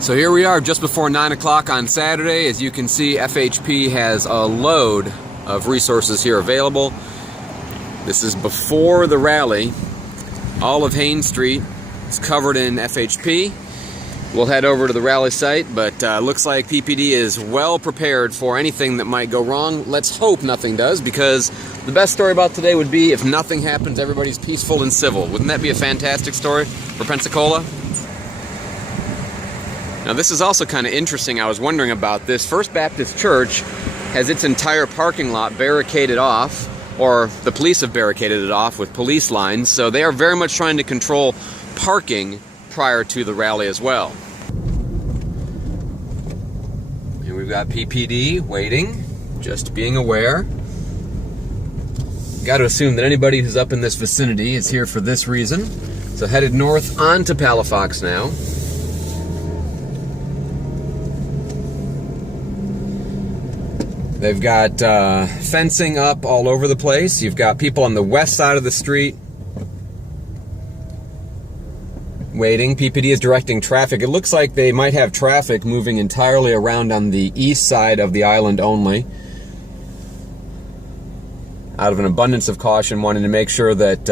So here we are just before 9 o'clock on Saturday. As you can see, FHP has a load of resources here available. This is before the rally. All of Haines Street is covered in FHP. We'll head over to the rally site, but looks like PPD is well prepared for anything that might go wrong. Let's hope nothing does, because the best story about today would be if nothing happens, everybody's peaceful and civil. Wouldn't that be a fantastic story for Pensacola? Now this is also kind of interesting. I was wondering about this. First Baptist Church has its entire parking lot barricaded off, or the police have barricaded it off with police lines, so they are very much trying to control parking prior to the rally as well. And we've got PPD waiting, just being aware. Got to assume that anybody who's up in this vicinity is here for this reason. So headed north onto Palafox now. They've got fencing up all over the place. You've got people on the west side of the street waiting. PPD is directing traffic. It looks like they might have traffic moving entirely around on the east side of the island only. Out of an abundance of caution, wanting to make sure that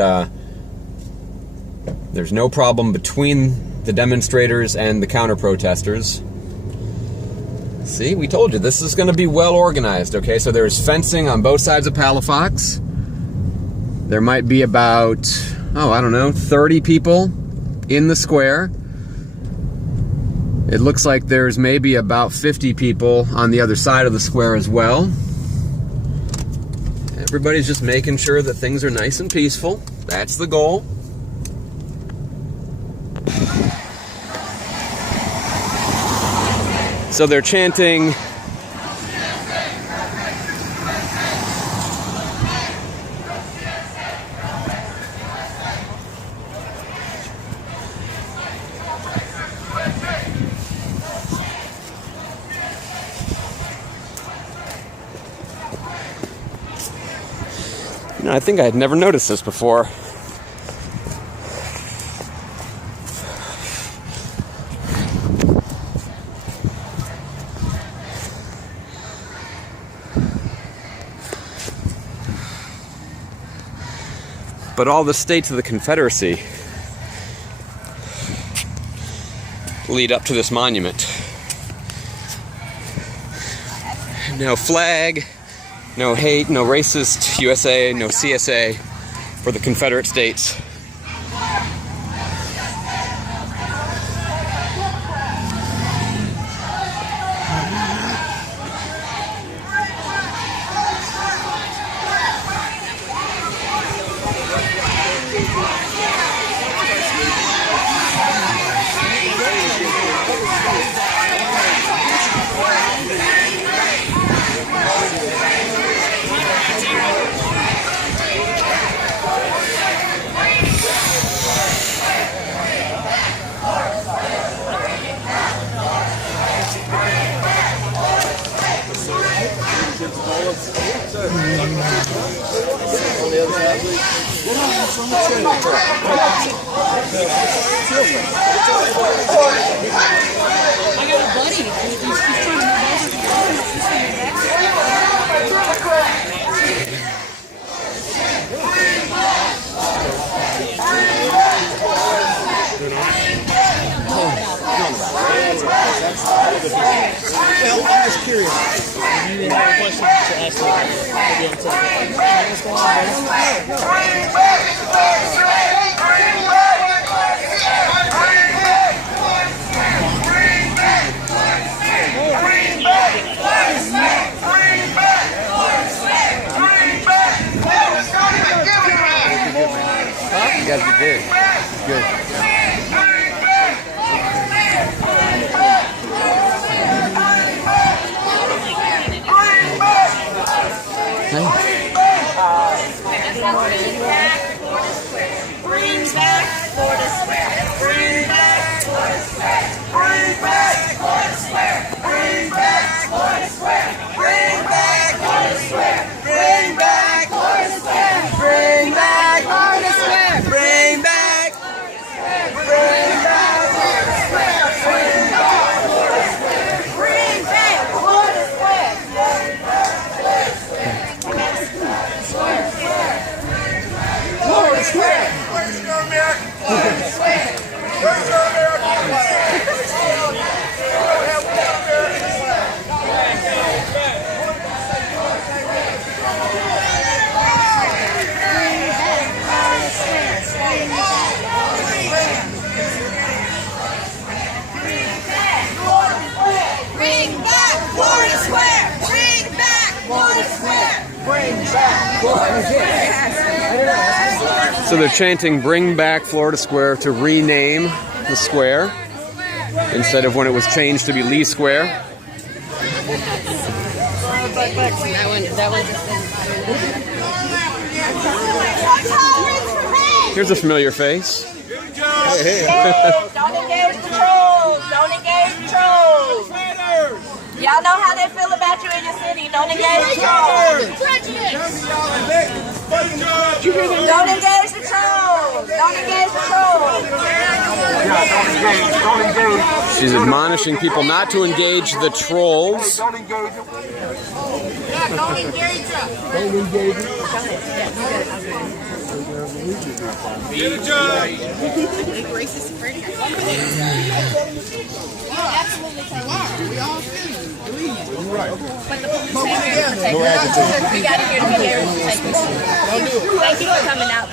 there's no problem between the demonstrators and the counter-protesters. See, we told you, this is going to be well organized, okay? So there's fencing on both sides of Palafox. There might be about, I don't know, 30 people in the square. It looks like there's maybe about 50 people on the other side of the square as well. Everybody's just making sure that things are nice and peaceful. That's the goal. So they're chanting, I think I had never noticed this before. But all the states of the Confederacy lead up to this monument. No flag, no hate, no racist USA, no CSA for the Confederate States. I got a buddy. He's trying to Well, I'm just curious. If you have a question to ask me, maybe I'll tell you. What's going on, You guys did good. Good. Hey. So they're chanting "Bring back Florida Square" to rename the square instead of when it was changed to be Lee Square. That one just Here's a familiar face. Don't engage the trolls. Don't engage the trolls. Y'all know how they feel about you in your city. Don't engage the trolls. Don't engage the trolls. Don't engage the trolls. She's admonishing people not to engage the trolls. Don't engage them. Don't engage them. Don't engage it. But the police are here to protect us. We got here to be here to protect us. Thank you for coming out.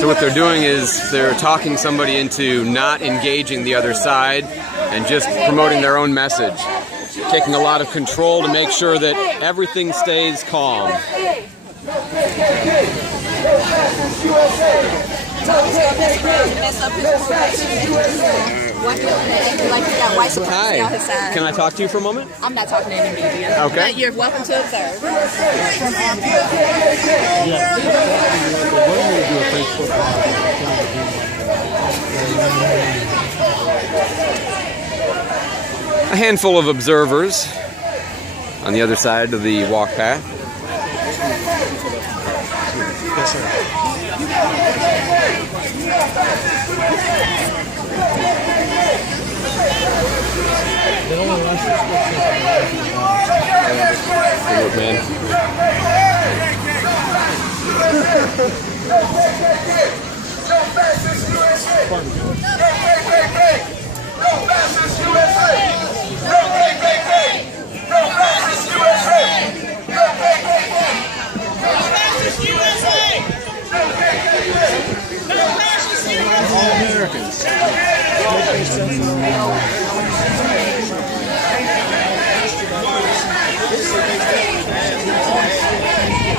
So what they're doing is they're talking somebody into not engaging the other side and just promoting their own message. Taking a lot of control to make sure that everything stays calm. Hi. Can I talk to you for a moment? I'm not talking to any media. Okay. You're welcome to observe. A handful of observers on the other side of the walk path. Yes, sir. Good man. All Americans.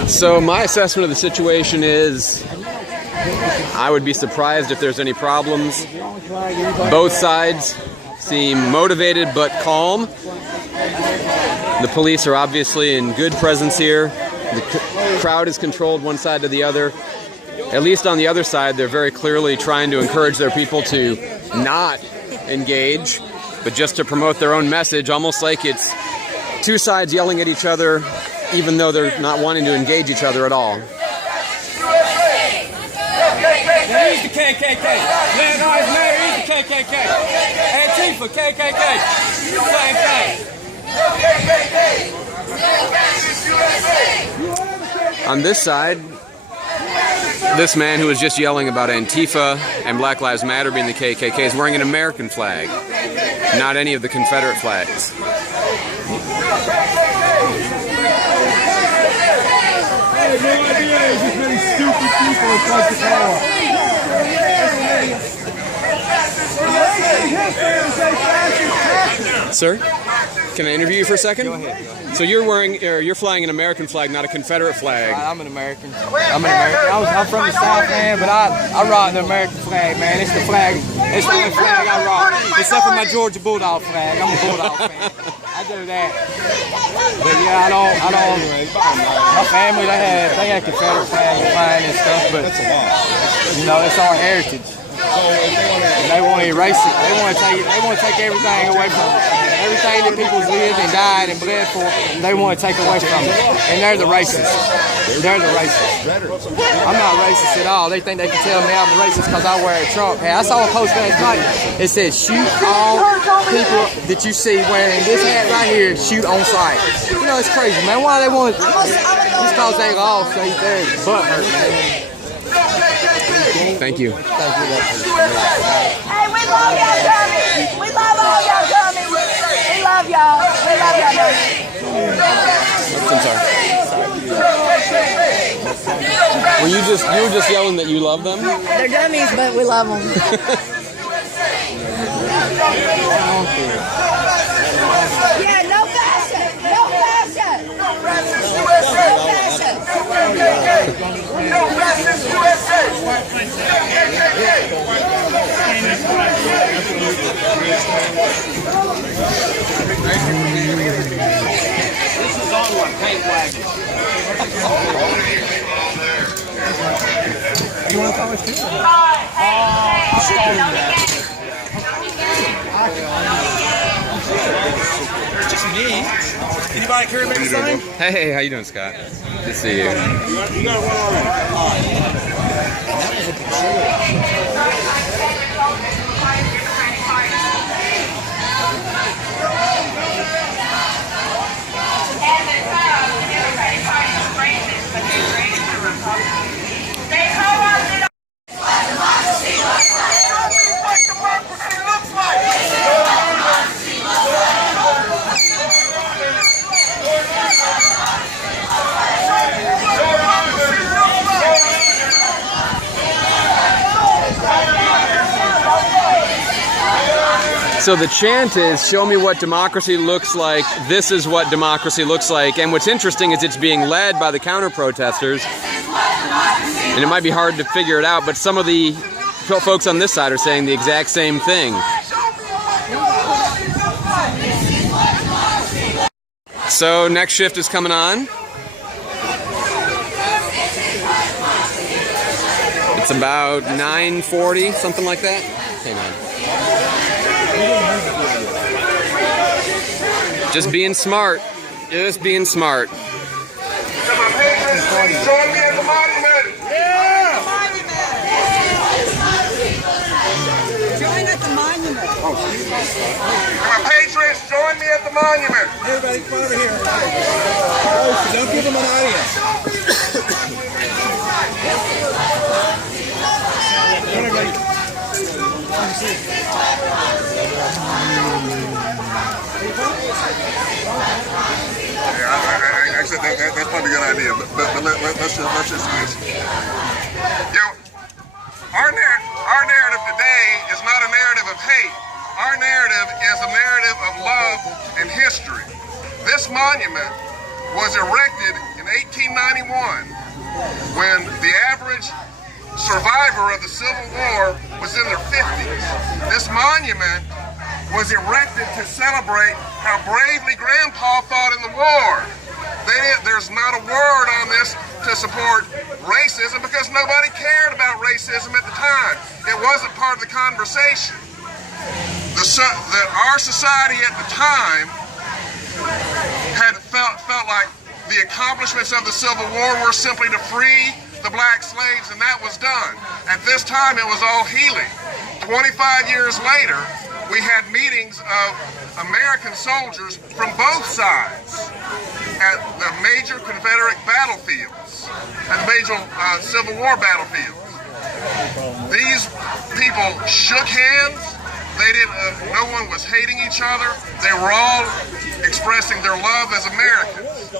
So my assessment of the situation is I would be surprised if there's any problems. Both sides seem motivated but calm. The police are obviously in good presence here. The crowd is controlled one side to the other. At least on the other side, they're very clearly trying to encourage their people to not engage, but just to promote their own message, almost like it's two sides yelling at each other, even though they're not wanting to engage each other at all. He's the KKK. Land Lives Matter, he's the KKK. Antifa, KKK. Same thing. On this side, this man who was just yelling about Antifa and Black Lives Matter being the KKK is wearing an American flag, not any of the Confederate flags. I had no idea there's this many stupid people in Pensacola. Sir, can I interview you for a second? Go ahead. So you're flying an American flag, not a Confederate flag. I'm an American. I'm from the South, man, but I rock the American flag, man. It's the flag. It's the only flag I rock. Except for my Georgia Bulldog flag. I'm a Bulldog fan. I do that. But yeah, I don't. My family, they had Confederate flags flying and stuff, but you know, it's our heritage. And they want to erase it. They want to take everything away from it. Everything that people lived and died and bled for, they want to take away from it. And they're the racists. They're the racists. I'm not racist at all. They think they can tell me I'm racist because I wear a Trump hat. I saw a post last night. It said, shoot all people that you see wearing this hat right here, shoot on sight. You know, it's crazy, man. Why they want it? Just because they lost, they butt hurt, man. Thank you. Hey, we love y'all, dummies. We love all y'all, dummies. We love y'all. We love y'all, dummies. I'm sorry. You were just yelling that you love them? They're dummies, but we love them. Yeah, no fashion. No fashion. No fashion. You want to call us too? Just me. Anybody care to make a sign? Hey, how you doing, Scott? Good to see you. You got one already. So the chant is, show me what democracy looks like, this is what democracy looks like. And what's interesting is it's being led by the counter-protesters. And it might be hard to figure it out, but some of the folks on this side are saying the exact same thing. So next shift is coming on. It's about 9:40, something like that. Hang on. Just being smart. Just being smart. Join me at the monument. Yeah! Join at the monument. My patriots, join me at the monument. Everybody, come over here. Oh, don't give them an audience. Everybody. Actually, that's probably a good idea, but let's just do this. Our narrative today is not a narrative of hate. Our narrative is a narrative of love and history. This monument was erected in 1891 when the average survivor of the Civil War was in their 50s. This monument was erected to celebrate how bravely Grandpa fought in the war. There's not a word on this to support racism because nobody cared about racism at the time. It wasn't part of the conversation. Our society at the time had felt like the accomplishments of the Civil War were simply to free the black slaves, and that was done. At this time, it was all healing. 25 years later, we had meetings of American soldiers from both sides at the major Confederate battlefields, at the major Civil War battlefields. These people shook hands. They didn't. No one was hating each other. They were all expressing their love as Americans.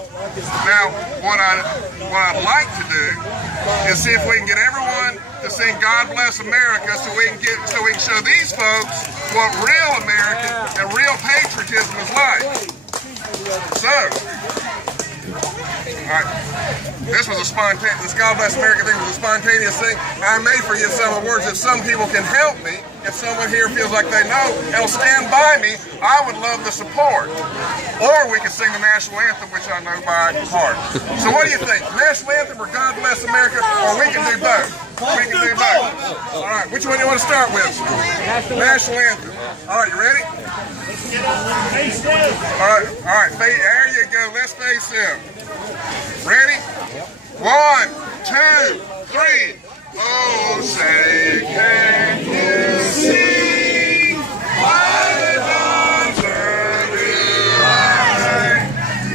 Now, what I'd like to do is see if we can get everyone to sing "God Bless America," so we can show these folks what real American and real patriotism is like. So, all right, this "God Bless America" thing was a spontaneous thing. I may forget some of the words. If some people can help me, if someone here feels like they know and will stand by me, I would love the support. Or we could sing the national anthem, which I know by heart. So what do you think? National anthem or "God Bless America"? Or we can do both. We can do both. All right, which one do you want to start with? National anthem. All right, you ready? All right, there you go. Let's face him. Ready? 1, 2, 3. Oh, say, can you see why the dawn's early light?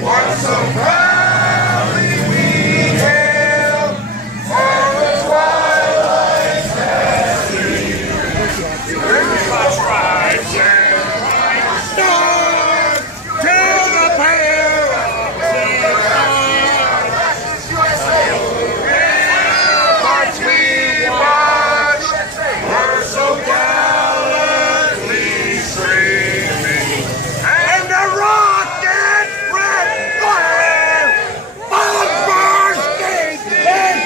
What so proudly we hailed for the twilight's passing. Christmas stripes and white stars to the pale of the hearts we watched were so gallantly streaming, and the rocket red glare of bursting in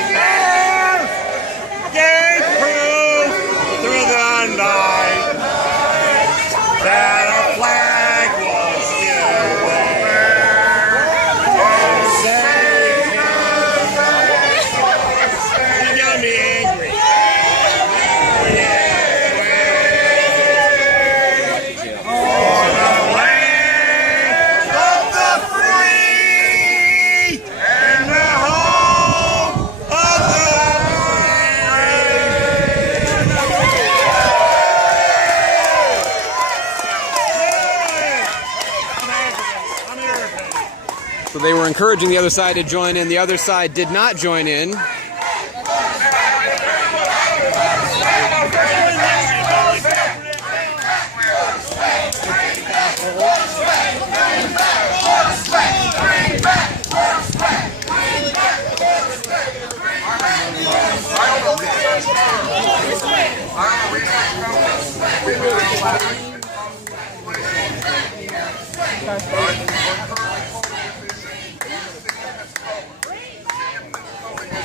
So they were encouraging the other side to join in. The other side did not join in.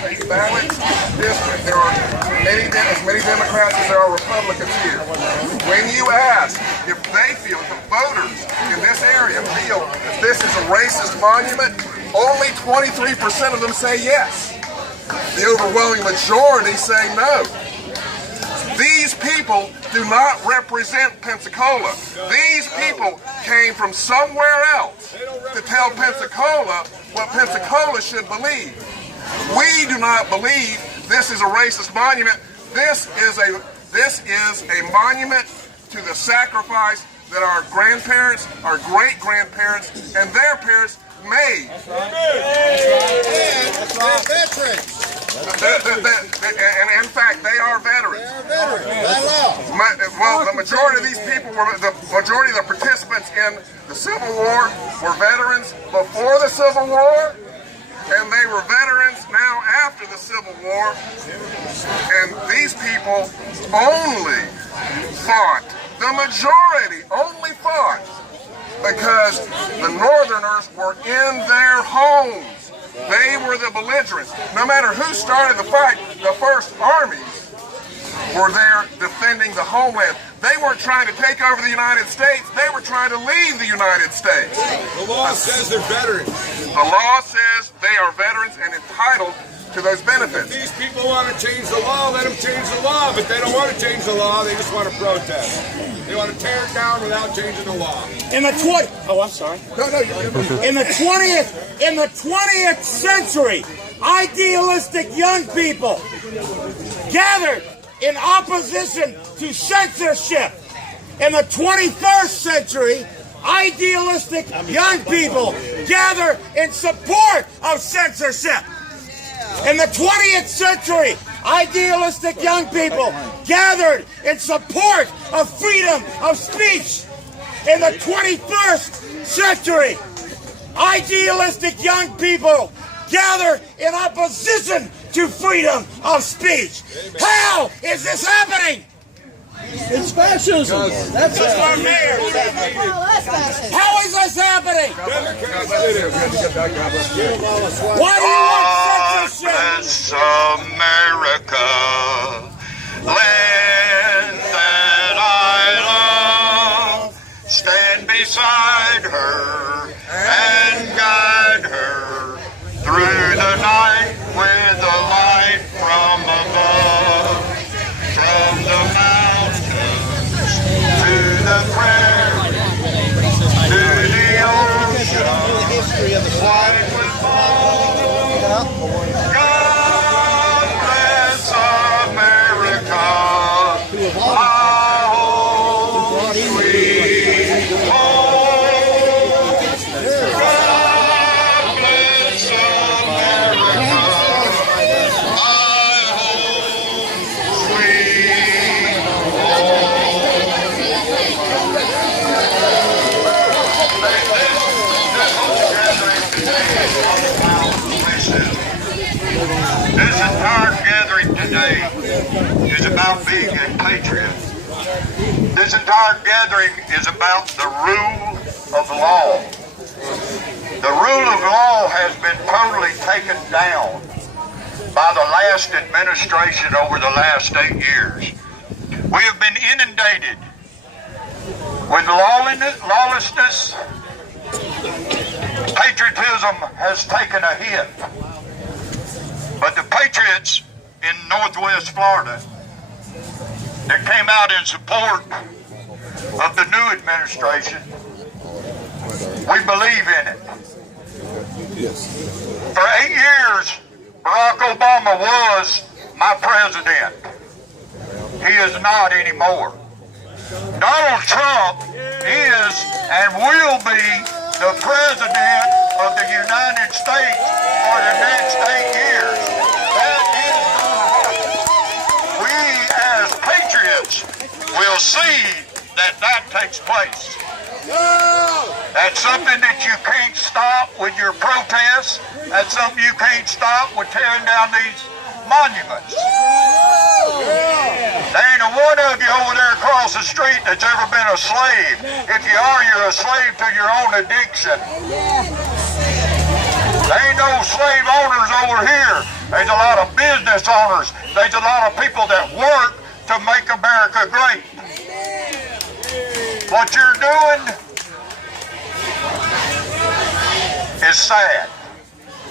A balanced district. There are as many Democrats as there are Republicans here. When you ask if they feel, if the voters in this area feel that this is a racist monument, only 23% of them say yes. The overwhelming majority say no. These people do not represent Pensacola. These people came from somewhere else to tell Pensacola what Pensacola should believe. We do not believe this is a racist monument. This is a monument to the sacrifice that our grandparents, our great-grandparents, and their parents made. And in fact, they are veterans. Well, the majority of these people the majority of the participants in the Civil War were veterans before the Civil War, and they were veterans now after the Civil War. And these people only fought, the majority only fought because the Northerners were in their homes. They were the belligerents. No matter who started the fight, the first armies were there defending the homeland. They weren't trying to take over the United States. They were trying to leave the United States. The law says they're veterans. The law says they are veterans and entitled to those benefits. If these people want to change the law, let them change the law. But they don't want to change the law. They just want to protest. They want to tear it down without changing the law. In the I'm sorry. In the 20th century, idealistic young people gathered in opposition to censorship. In the 21st century, idealistic young people gather in support of censorship. In the 20th century, idealistic young people gathered in support of freedom of speech. In the 21st century, idealistic young people gather in opposition to freedom of speech. How is this happening? It's fascism. That's our mayor. How is this happening? Why do you want censorship? Bless America, land that I love. Stand beside her and guide her through the night with the light from above, from the mountains to the prairie, to the ocean, white with fall. God bless America, our home sweet home. God bless America, our home sweet This entire gathering today is about being a patriot. This entire gathering is about the rule of law. The rule of law has been totally taken down by the last administration over the last 8 years. We have been inundated with lawlessness. Patriotism has taken a hit. But the patriots in Northwest Florida that came out in support of the new administration, we believe in it. For 8 years, Barack Obama was my president. He is not anymore. Donald Trump is and will be the president of the United States for the next 8 years. That is going to happen. We as patriots will see that that takes place. That's something that you can't stop with your protests. That's something you can't stop with tearing down these monuments. There ain't a one of you over there across the street that's ever been a slave. If you are, you're a slave to your own addiction. There ain't no slave owners over here. There's a lot of business owners. There's a lot of people that work to make America great. What you're doing is sad.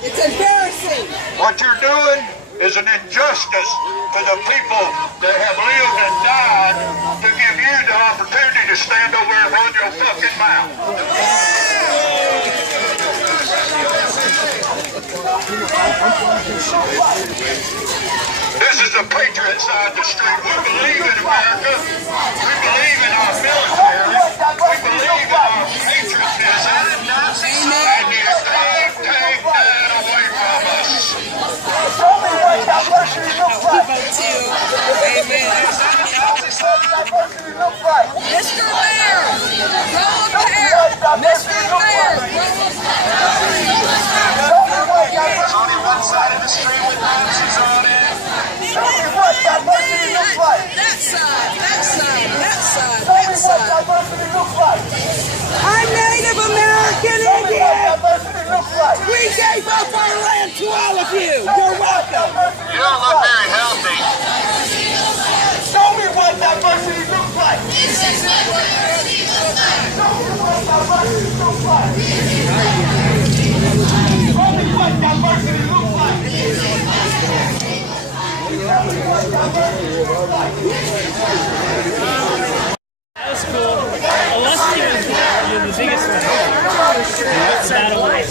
It's embarrassing. What you're doing is an injustice to the people that have lived and died to give you the opportunity to stand over there and run your fucking mouth. This is the patriot side of the street. We believe in America. We believe in our military. We believe in our patriotism. And you can't take that away from us. Mr. Mayor, grow a pair. Mr. Mayor, There's only one side of the street with houses on it. Show me what diversity looks like. That side, that side, that side, that side. Show me what diversity looks like. I'm Native American Indian. We gave up our land to all of you. You're welcome. You don't look very healthy. Show me what diversity looks like. Show me what diversity looks like. Show me what diversity looks like. That's cool. Unless you're the biggest one. That's about a way.